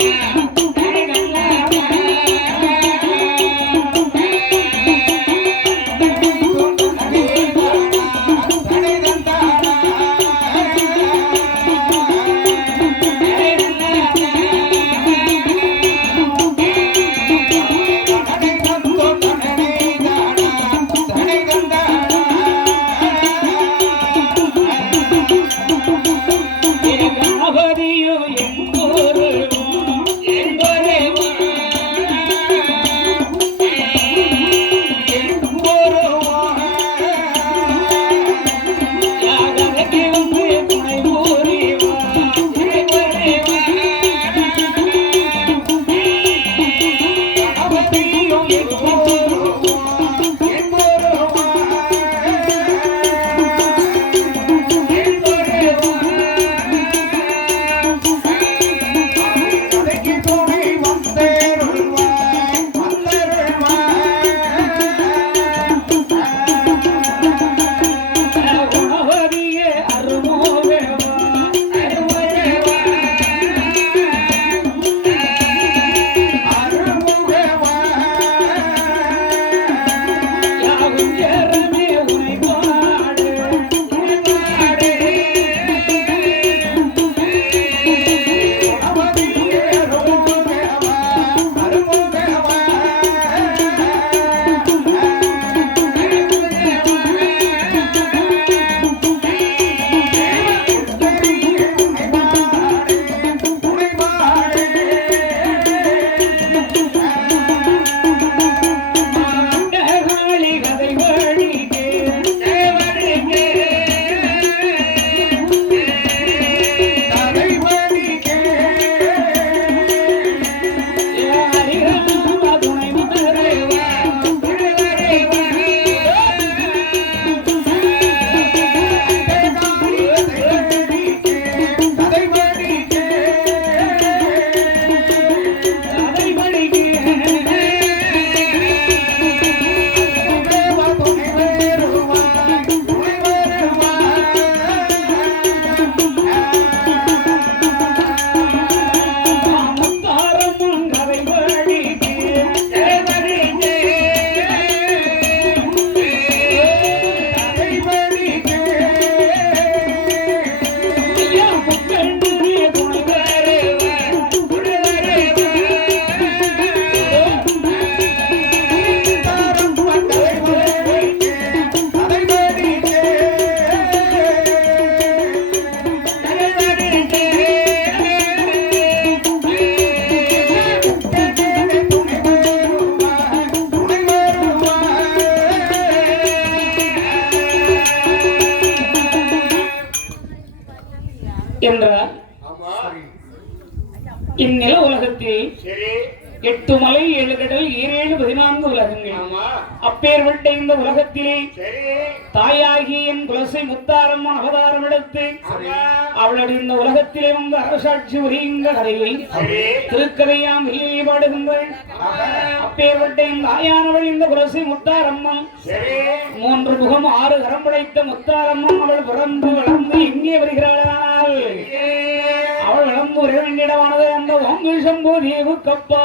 Yeah. என்றார் இந்நில உலகத்தில் எட்டு மலை ஏழு கடல் ஈரேழு பதினான்கு உலகங்கள். ஆமா. அப்பேற்பட்ட இந்த உலகத்திலே தாயாகி என் குலசை முத்தாரம்மன் அவதாரம் எடுத்து அவளுடைய இந்த உலகத்திலே வந்து அரசாட்சி உரியுங்க கதையை. திருக்கதையாம் இல்லையே பாடுகின்ற அப்பேற்பட்ட இந்த ஆயானவள் இந்த குலசை முத்தாரம்மன் மூன்று முகம் ஆறு கரம் படைத்த முத்தாரம்மன் அவள் பிறந்து வளர்ந்து எங்கே வருகிறாளானால் சம்பு தேவு கப்பா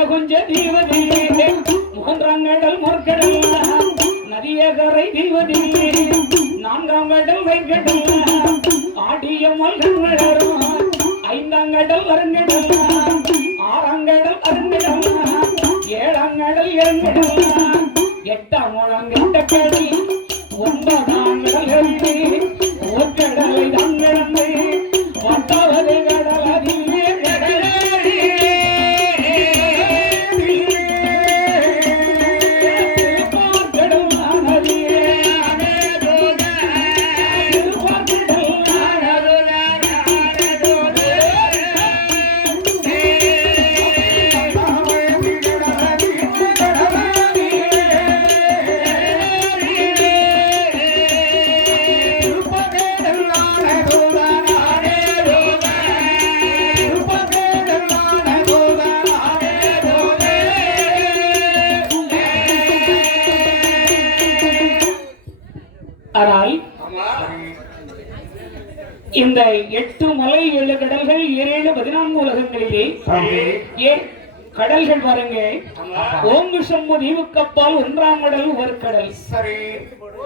முறிய கொஞ்ச தீவதில்லை முற்கடல் நதிய கரை தீவதில்லை நான்காம் கடல் வைக்கடல் ஆடிய மல்கள் வளரும் ஐந்தாம் கடல் வருங்கடல் ஆறாங்கடல் அருங்கடல் ஏழாங்கடல் இறங்கடல் எட்டாம் முழங்கட்ட கடல் ஒன்பதாம் கடல் இந்த எட்டு மலை ஏழு கடல்கள் ஏழு பதினான்கு உலகங்களிலே ஏன் கடல்கள் பாருங்க. ஓங்கு சம்பு தீவுக்கப்பால் ஒன்றாம் கடல் ஒரு கடல்.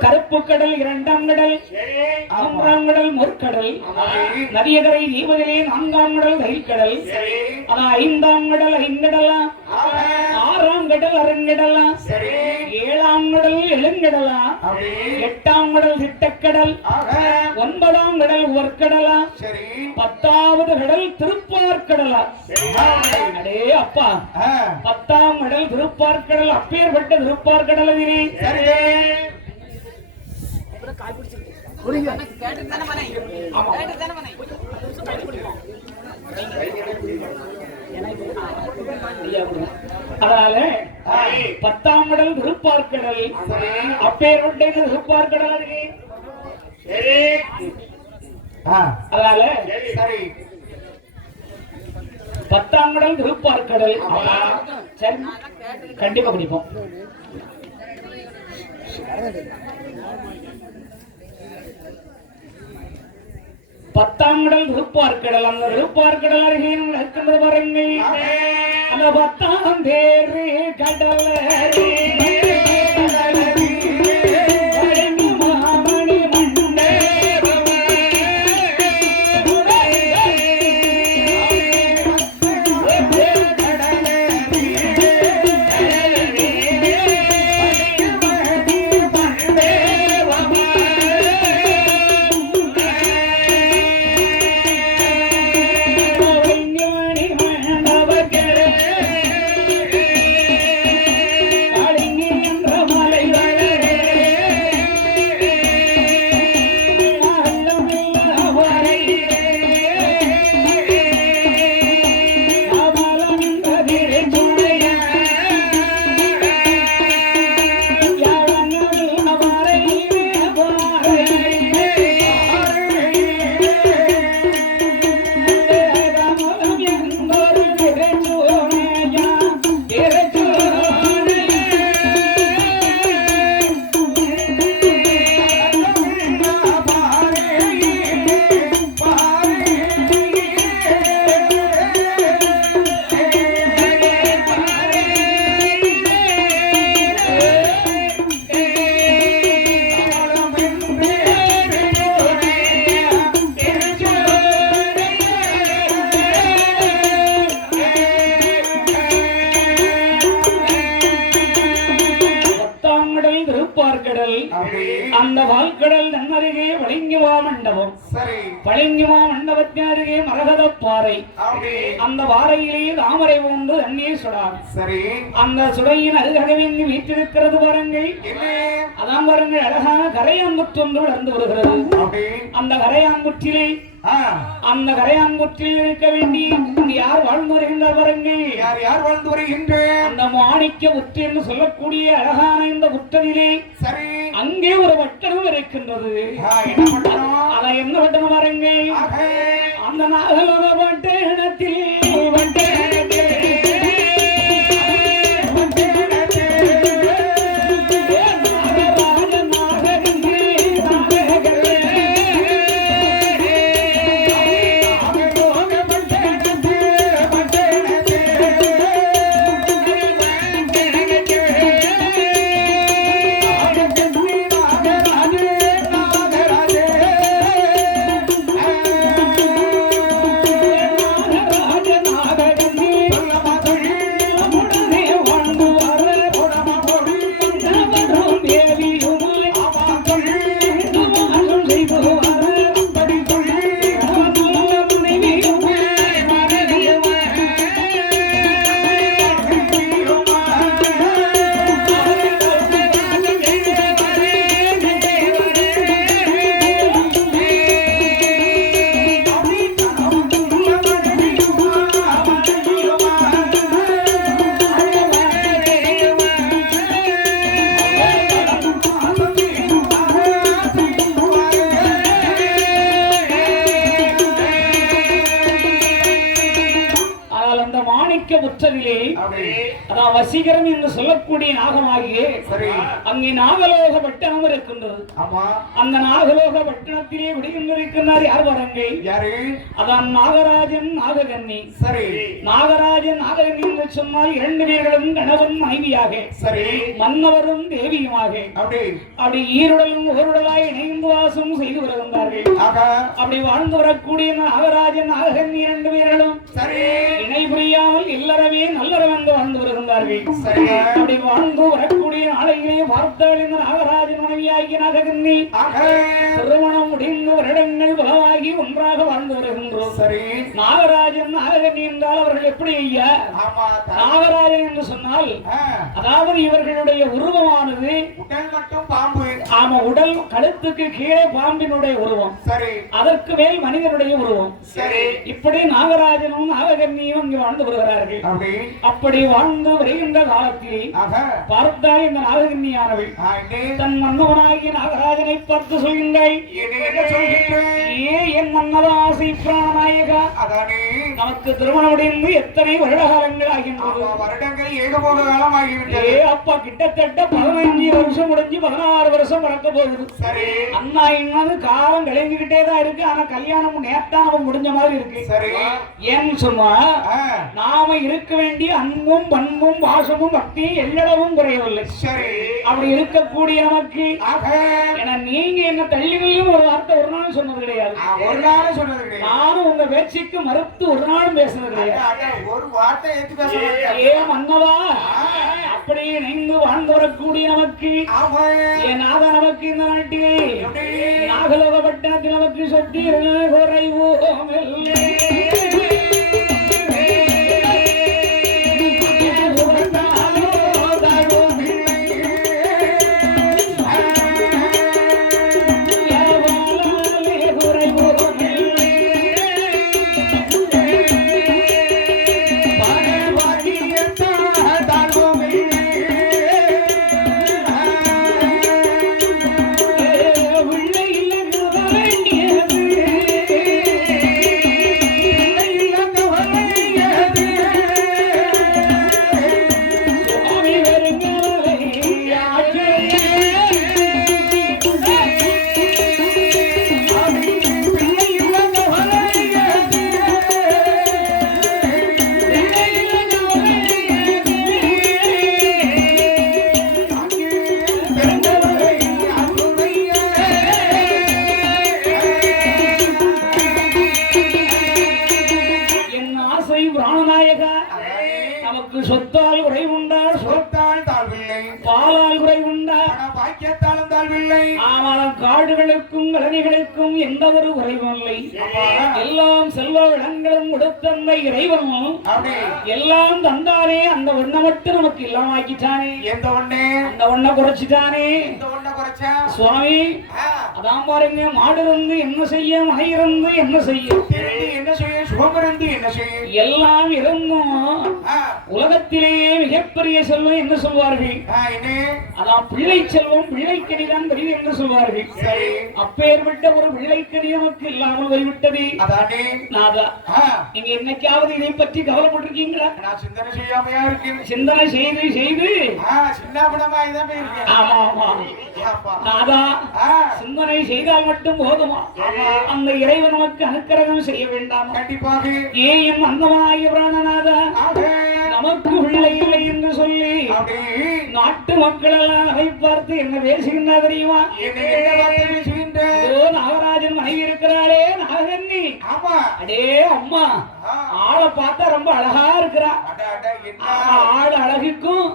கருப்பு கடல் இரண்டாம் கடல் மூன்றாம் கடல் முற்கடல். நதியகரை தீபதிலே நான்காம் கடல் தைக்கடல் சரி. அதான் ஐந்தாம் கடல் ஐங்கடலா? ஆறாம் கடல் அருங்கடலா? ஏழாம் கடல் எழுங்கடலா? எட்டாம் கடல் திட்டக்கடல் ஆக. ஒன்பதாம் கடல் சரி. பத்தாவது கடல் திருப்பார்க்கடலா அடே அப்பா. பத்தாம் கடல் திருப்பார்க்கடல் அப்பேற்பட்ட திருப்பார்க்கடல் அதிலே சரி அதனால பத்தாம் கடல் திருப்பார்க்கடல் அப்பேற்பட்ட இந்த திருப்பார்க்கடல் அதிலே சரி பத்தாம் கடல் திருப்பார்க்கடல் சரி. கண்டிப்பா குடிப்போம் பத்தாம் கடல் திருப்பார்க்கடல் அந்த திருப்பார்க்கடல் அருகே நடக்கின்றது பாருங்கள். அந்த பத்தாம் தேரு கடல் அருகே மரகத பாறை. அந்த பாறையிலே தாமரை ஒன்று தண்ணீர் சுடார் சரி. அந்த சுடையின் அருகவே இங்கு வீற்றிருக்கிறது பாருங்கள். அதான் பாருங்கள் அழகான கரையாம்புற்று ஒன்று வளர்ந்து வருகிறது. அந்த கரையாம்புற்றிலே அந்த கரையாம்புற்றில் இருக்க வேண்டி யார் வாழ்ந்து வருகின்றார் பாருங்கள். யார் யார் வாழ்ந்து வருகின்றேன் அந்த மாணிக்க புற்று என்று சொல்லக்கூடிய அழகான இந்த புற்றதிலே சரி. அங்கே ஒரு வட்டணம் இருக்கின்றது. அதை என்ன வட்டணம் பாருங்கள். அந்த நாகலோக வட்டணத்தில் அதான் வசீகரம் என்று சொல்லக்கூடிய நாகமாகிய அங்கே நாகலோக பட்டணம் இருக்கின்றது ஆமா. அந்த நாகலோக பட்டணத்திலே விடுகின்றிருக்கிறார் யார் வரங்கை யாரு? அதான் நாகராஜன் நாககன்னி. சரி. நாகராஜன் நாககன்னி என்று சொன்னால் இரண்டு பேர்களும் கணவன் மனைவியாக சரி. மன்னவரும் தேவியுமாக. அப்படி. அப்படி ஈருடலும் ஓருடலாய் இணைந்து வாசம் செய்து வருகின்றார்கள். அப்படி வாழ்ந்து வரக்கூடிய நாகராஜன் நாககன்னி இரண்டு பேர்களும் சரி. இணை புரியாமல் இல்லறவே நல்லறவென்று வாழ்ந்து வருகின்றார்கள். சரிங்க அப்படி வாழ்ந்து வரக்கூடிய நாளையிலே பார்த்தால் இந்த நாகராஜன் மனைவியாகிய நாககன்னி ஆக. திருமணம் முடிந்து வருடங்கள் பலமாகி ஒன்றாக வாழ்ந்து வருகின்றோம். சரி. நாகராஜன் நாககன்னி என்றால் அவர்கள் எப்படி ஐயா? நாகராஜன் என்று சொன்னால் அதாவது இவர்களுடைய உருவமானது உடல் மட்டும் பாம்பு. ஆமா உடல் கழுத்துக்கு கீழே பாம்பினுடைய உருவம். சரி. அதற்கு மேல் மனிதனுடைய உருவம். சரி. இப்படி நாகராஜனும் நாககன்னியும் இங்கு வாழ்ந்து வருகிறார்கள். அப்படி. வாழ்ந்து வருகின்ற காலத்தில் ஆக. பார்த்தால் இந்த நாககன்னியானவள் ஆ, இன்னே தன் மன்னவனாகிய நாகராஜனை பார்த்து சொல்கின்றாய் ஏ என் மன்னவ ஆசை பிராணநாயகா? நமக்கு திருமணம் முடிந்து எத்தனை வருட காலங்கள் ஆகின்றது வருடங்கள் ஏகபோக காலம் ஏ ஆகிவிட்டது அப்பா கிட்டத்தட்ட பதினஞ்சு வருஷம் முடிஞ்சு பதினாறு வருஷம் நடக்க போகுது. சரி. அண்ணா இன்னது காலம் கழிஞ்சுக்கிட்டே தான் இருக்கு. ஆனா கல்யாணம் நேத்தா நம்ம முடிஞ்ச மாதிரி இருக்கு. சரி. ஏன்னு சொன்னா நாம இருக்க வேண்டிய அன்பும் பண்பும் பாசமும் பக்தியும் எல்லளவும் குறையவில்லை. சரி. அப்படி இருக்கக்கூடிய நமக்கு ஏன்னா நீங்க என்ன தள்ளிகளையும் ஒரு வார்த்தை ஒரு நாள் சொன்னது கிடையாது. ஒரு நாள் சொன்னது கிடையாது. நானும் உங்க பேச்சுக்கு மறுத்து ஒரு நாளும் பேசுனது கிடையாது. ஒரு வார்த்தை ஏத்து பேச மன்னவா அப்படியே இணைந்து வாழ்ந்து வரக்கூடிய நமக்கு ஏன் நாக நமக்கு இந்த நாட்டிலே? நாகலோக பட்டணத்தில் நமக்கு சொத்தி குறைவோமில்லை எவளாலே சொத்தால் குறைவுண்டால் சொத்தால் தாழ்வில்லை. பாலால் குறைவுண்டா ஆனா பாக்கியத்தாலும் தாழ்வில்லை. ஆமாம் காடுகளுக்கும் கழனிகளுக்கும் எந்த ஒரு குறைவும் இல்லை. எல்லாம் செல்வ வளங்களும் கொடுத்தந்த இறைவனும் எல்லாம் தந்தானே. அந்த ஒண்ணை மட்டும் நமக்கு இல்லாமக்கிட்டானே. எந்த ஒண்ணு? அந்த ஒண்ணை குறைச்சிட்டானே. எந்த ஒண்ண குறைச்சா? சுவாமி அதான் பாருங்க மாடு இருந்து என்ன செய்ய மகை இருந்து என்ன செய்யும்? என்ன செய்ய சுகம் இருந்து என்ன செய்ய எல்லாம் இருந்தும் ஆ, உலகத்திலேயே மிகப்பெரிய செல்வம் என்ன சொல்வார்கள். அதான் பிள்ளை செல்வம் பிள்ளைக்கடிதான் பெரியது என்று சொல்வார்கள். அப்பேற்பட்ட ஒரு பிள்ளைக்கடி நமக்கு இல்லாமல் போய்விட்டது. அதானே? நாதா நீங்க என்னைக்காவது இதை பற்றி கவலைப்பட்டிருக்கீங்களா? நான் சிந்தனை செய்யாமையா இருக்கேன். சிந்தனை செய்து செய்து. தான் ஆமா ஆமா. நாதா சிந்தனை செய்தால் மட்டும் போதுமா? அந்த இறைவன் நமக்கு அனுக்கிரகம் செய்ய வேண்டாமா? கண்டிப்பாக ஏன் அந்தமாகிய பிராணநாதா நமக்கு பிள்ளை இல்லை என்று சொல்லி நாட்டு மக்கள் எல்லாம் பார்த்து என்ன பேசுகின்றா தெரியுமா? நாகராஜன் மனைவி இருக்கிறாளே நாகன்னி ஆமா. அடே அம்மா. ஆளை பார்த்தா ரொம்ப அழகா இருக்கிறா. ஆள் அழகுக்கும்.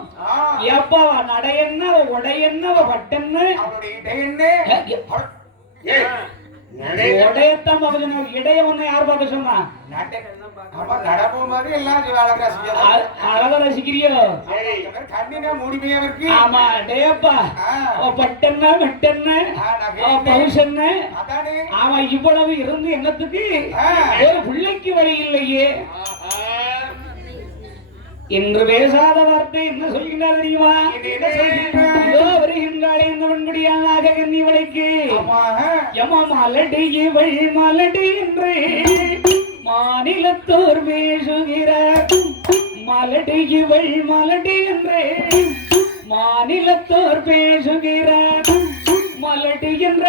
அவ நடை என்ன உடை என்ன பட்டென்ன நட- ஆமா, நடக்கும் போது எல்லாம் அழகா ரசிக்கிறியோ? ஆமா டேப்பா. பட்டென்ன மெட்டென்ன? பவுசென்ன? அதானே. அவன் இவ்வளவு இருந்து என்னத்துக்கு. ஒரு பிள்ளைக்கு வழி இல்லையே. என்று பேசாத வார்த்தை என்ன சொல்கிறார்? தெரியுமா வருகின்றாளே இந்த வலைக்கு ஆமா யம மலடி இவள் மலடி என்று மாநிலத்தோர் பேசுகிற மலடி இவள் மலடி என்றே மாநிலத்தோர் பேசுகிறார் மலடி என்ற